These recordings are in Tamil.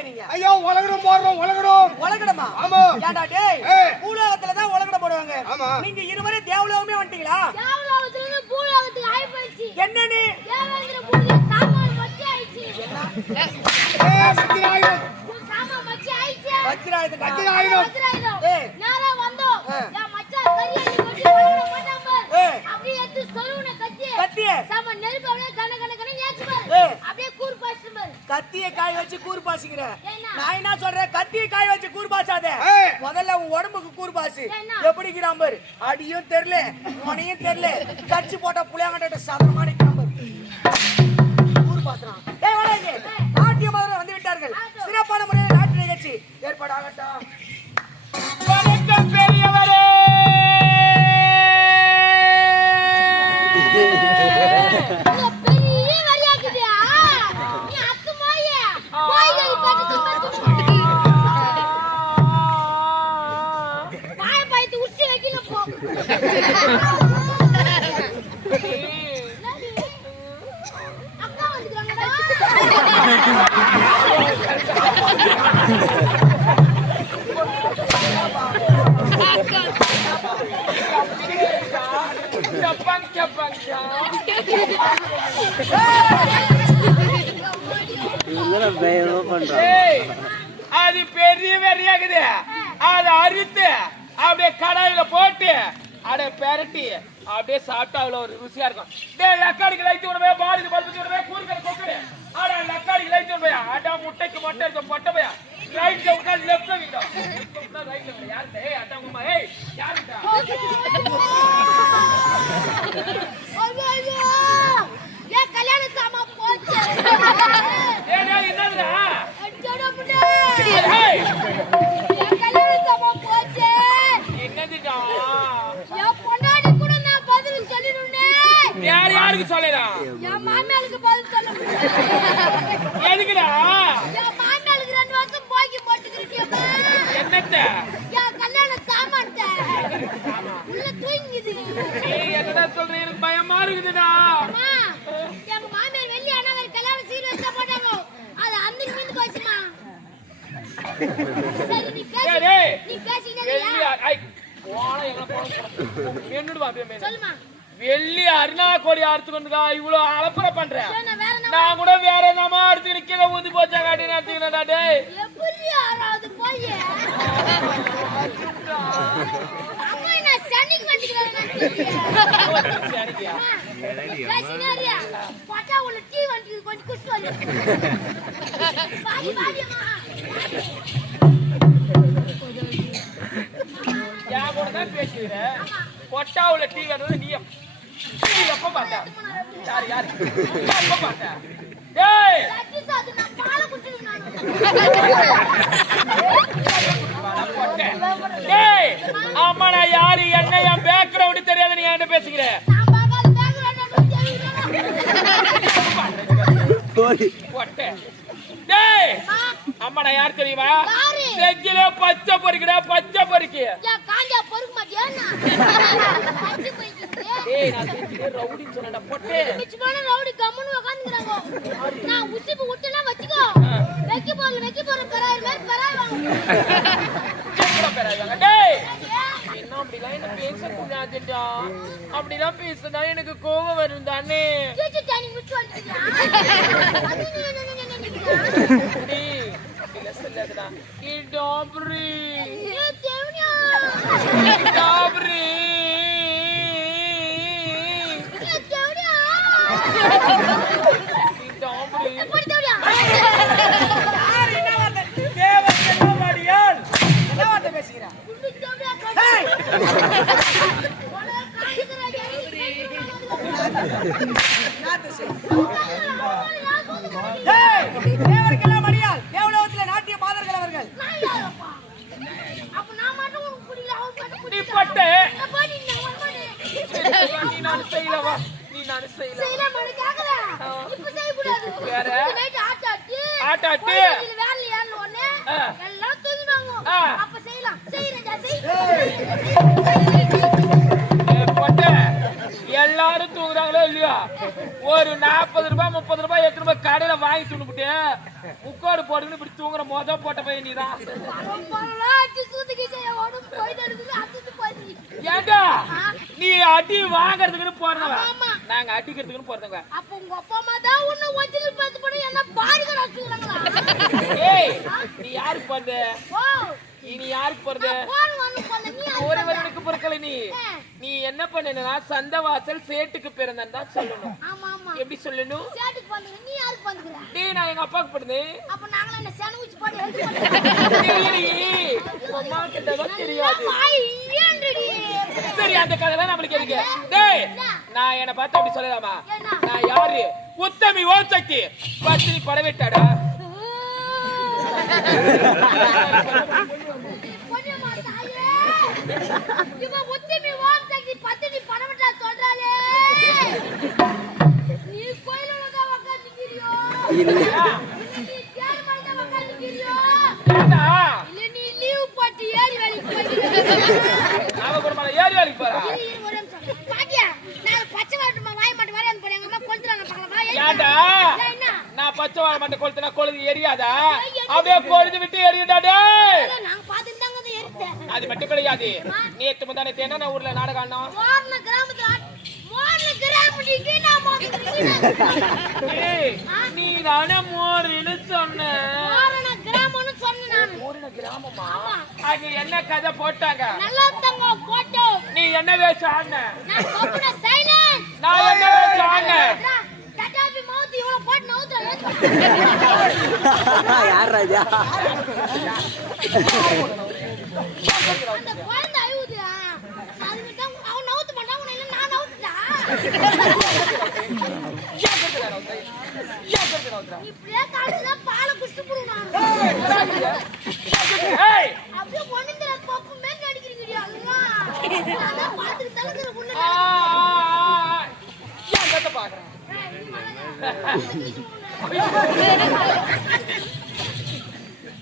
செய்றீங்க ஐயோ உலகடம் போடுறோம் உலகடம் உலகடமா ஆமா. ஏண்டா டேய்? பூலோகத்துல தான் உலகடம் போடுவாங்க. ஆமா. நீங்க இருவரே தேவலோகமே வந்துட்டீங்களா? தேவலோகத்துல இருந்து பூலோகத்துக்கு ஆயி போயிடுச்சு என்ன நீ தேவலோகத்துல பூலோக சாமான் வச்சி ஆயிடுச்சு. என்ன? ஏ வச்சிராயுதம் வச்சிராயுதம் வச்சிராயுதம் வச்சிராயுதம் ஏய். வச்சு கூறு பாசிக்கிற? நான் என்ன சொல்றேன் கத்திய காய் வச்சு கூறு பாசாத. முதல்ல உன் உடம்புக்கு கூறு பாசு என்ன? எப்படி இருக்கிறான் பாரு அடியும் தெரியல மணியும் தெரியல கச்சி போட்ட புளியாங்கட்ட சதமா அது பெரிய வெறியாகுது. அதை அறுத்து அப்படியே கடாயில போட்டு அட பெரட்டி அப்படியே சாப்பிட்டா அவ்வளோ ஒரு ருசியா இருக்கும். டேய் லக்காடிக்கு லைத்து விடுவே பாலுக்கு பல்பு விடுவே கூறுக்கிற கொக்குடு. அட லக்காடிக்கு லைத்து விடுவே அடா முட்டைக்கு மொட்டை இருக்க பொட்டை பையா. ரைட்ல உட்காந்து லெஃப்ட்ல ரைட்ல யாரு ஏய் அட்டா உமா ஏய் யாருடா ஐயோ. என் கல்யாண சாமான் போச்சு. டேய். ஏய் மாமியாளுக்கு பதில் சொல்ல முடியல. எதுக்குடா என் மாமியாளுக்கு ரெண்டு வருஷம் போக்கி போட்டுக்கிறியம்மா. என்னத்த என் கல்யாண உள்ள தூங்குது. என்னடா சொல்ற எனக்கு பயமா இருக்குதுடா அம்மா, எங்க மாமியார் வெள்ளி அண்ணாவர் கல்யாண சீர் வச்சா போட்டாங்க. அது மிந்துக்கு வச்சுமா. சரி, நீ பேசு. நீ இருக்கியா? அ- ஐ. சொல்லுமா. வெள்ளி அருணா கோடி அறுத்து கொண்டுக்கா இவ்வளவு அலப்பற பண்ற சரி, நான் கூட வேற என்னமா அறுத்து கீழே ஊத்தி போச்சா காட்டி நடத்துக்கிறேன்டா டேய். என் கூட தான் பேசுகிற கொட்டாவுல டீ வேணும்னு எப்- நீ எப்ப பார்த்த யாரு யாரு எப்ப ஆமா நான் என்ன என் பேக்ரவுண்ட் தெரியாத நீ என்கிட்ட பேசுகிற. டேய் அம்மா நான் யார் தெரியுமா? செஞ்சில பச்சை பொறுக்குடா பச்சை பொறுக்கி காஞ்சா பொறுக்க மாட்டியா டேய் நான் ரவுடின்னு சொன்னடா பொட்டே. மிச்சமான ரவுடி கம்முன்னு உட்காந்துக்கிறாங்க நான் உசிப்பு விட்டுனா வச்சுக்கோ. வைக்க போறல வைக்க போற பெறாயிரம் பேர் பெறாய் வாங்க. கூட பெறாதவங்க. டேய்! என்ன அப்படிலாம் என்ன பேசக்கூடாதுடா? அப்படிலாம் பேசுனா எனக்கு கோபம் வரும் தானே. கேச்சு முச்சு டேய் அப்படிலாம் சொல்லாதடா ஏ டாப்ரி ஏ தேவனியா டாப்ரி ஏ தேவனியா டாப்ரி போடி தேவனியா யார் என்ன வார்த்தை தேவன் செல்வமடியால் என்ன வார்த்தை பேசுகிறா குண்டு தேவனியா ஏய் உனக்கு காய்கறி தேவருக்கெல்லாம் அடியால் தேவலோகத்திலே நாட்டிய மாதர்கள் அவர்கள் நீ பட்டு நீ நான் செய்யலவா நீ நான் செய்யல செய்யலாம் மனு கேக்கல இப்ப செய்யக்கூடாது வேற? நைட் ஆட்ட ஆட்டி ஆட்ட ஆட்டி. போய் வெளியில வேலையில ஏறல ஆ. எல்லாம் தூங்கிடுவாங்க. அப்ப செய்யலாம் செய்யறேன்டா செய் தூங்குறாங்களோ இல்லையா? ஒரு நாற்பது ரூபாய் முப்பது ரூபாய் எட்டு ரூபாய் கடையில வாங்கி துணுபிட்டு முக்கோடு போட்டுன்னு இப்படி தூங்குற மொத போட்ட பையன் ஏண்டா? நீ அடி வாங்குறதுக்குன்னு போறதவ ஆமா. நாங்க அடிக்கிறதுக்குன்னு போறதவங்க அப்ப உங்க அப்பா அம்மா தான் உன்னை ஒரிஜினல் பார்த்து போட என்ன பாடிகள் வச்சுக்கிறாங்களா ஏய் நீ யாருக்கு போறது? நீ யாருக்கு போறது? நீ? ஒருவனுக்கு பொறுக்கல நீ. நீ என்ன பண்ணனா சந்தவாசல் சேட்டுக்கு பிறந்தன் தான் சொல்லணும். எப்படி சொல்லணும்? நீ யாருக்கு பண்ணுகிற டேய் நான் எங்க அப்பாவுக்கு அப்ப என்ன போட்டு பண்ணுறோம் அம்மா கிட்டதான் தெரியாது. சரி அந்த கதைலாம் நம்மளுக்கு எதுக்கு டேய் நான் என்ன பார்த்து அப்படி சொல்லலாமா? நான் யாரு? உத்தமி ஓசக்தி பத்தினி படவிட்டாடா. அவ கூட ஏண்டா நான் பச்சை வாழை மட்டை கொளுத்துனா கொழுது எரியாதா அப்படியே கொழுது விட்டு தாங்க அதை மட்டும் கிடையாது. நேத்து முந்தானே தேனா நான் ஊர்ல நாடகம் ஆடினோம். நீ தானே சொன்ன. மோர்ன கிராமம்னு சொன்னேன் நானு. மோருன கிராமமா. அது என்ன கதை போட்டாங்க? நல்லா தங்க போட்டோ. நீ என்ன வேஷம் ஆடின? நான் கப்புன சைலன்ஸ் நான் என்ன வேஷம் ஆடினேன் தட்டாபி மவுத் இவ்வளவு போட்டு நவுத்துறேன் யார் ராஜா?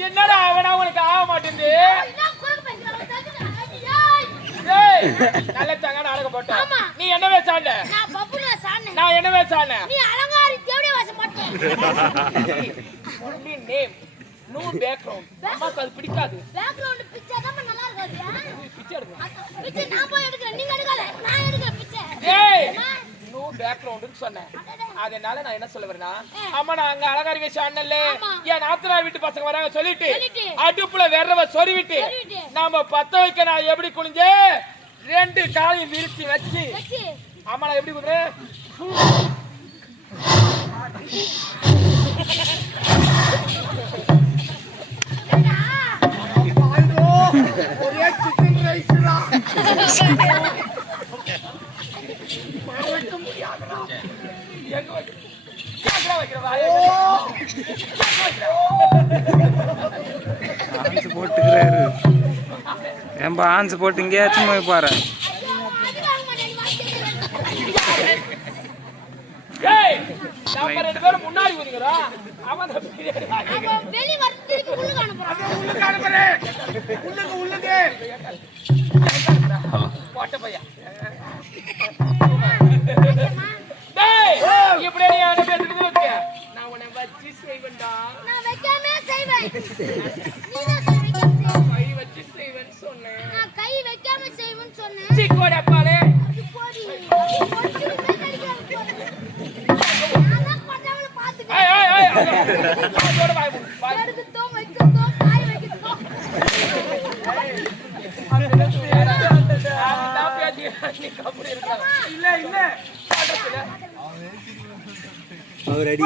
என்னடா அவனா? உனக்கு ஆக மாட்டேங்குது. நல்ல தங்க நாடகம் போட்டோம் ஆமா. நான் பப்புல சாணேன் நான் என்ன வேஷாண்ட நீ அலங்காரி ஒன்லி நேம் நோ பேக்ரவுண்ட் அம்மாக்கு அது பிடிக்காது. பேக்ரவுண்ட் பிக்சர் தான் நல்லா இருக்காது நீ பிச்சை எடுக்கணும் பிக்சர் நான் போய் எடுக்கிறேன் நீங்க எடுக்கல. நான் எடுக்கிறேன் பிக்சர் ஏய்! நோ பேக்ரவுண்ட்னு சொன்னேன். அதனால நான் என்ன சொல்ல வரேன்னா அம்மா நான் அங்க அழகாரி ஆமா. என் நாத்தனார் வீட்டு பசங்க வராங்க சொல்லிட்டு. அடுப்புல வெறவ சொருவிட்டு. நாம பத்த வைக்க நான் எப்படி குனிஞ்சே ரெண்டு காலையும் விரிச்சு வச்சு. ஆமாடா எப்படி குதிரை? ஒரே சிக்கன் ரைஸ் தான் ஆன்ஸ் போட்டுக்கிறாரு. ஏன்பா ஆன்ஸ் போட்டு இங்கேயாச்சும் போய் பாரு அது வாங்க மாட்டேன் வாங்க ஏய் நம்ம ரெண்டு பேரும் முன்னாடி குதிக்கிறோம் அவன் தான் பின்னாடி வாங்கிக்கிறான். அவன் வெளி வரது திருப்பி உள்ள அனுப்புறான் உள்ளுக்கு அனுப்புறேன். உள்ளுக்கு, உள்ளுக்கு. போட்ட. டேய், நீ. நான் உன்னை வச்சு செய்வேன்டா. நான் வைக்காம செய்வேன் இல்ல, இல்ல. அவர் அடி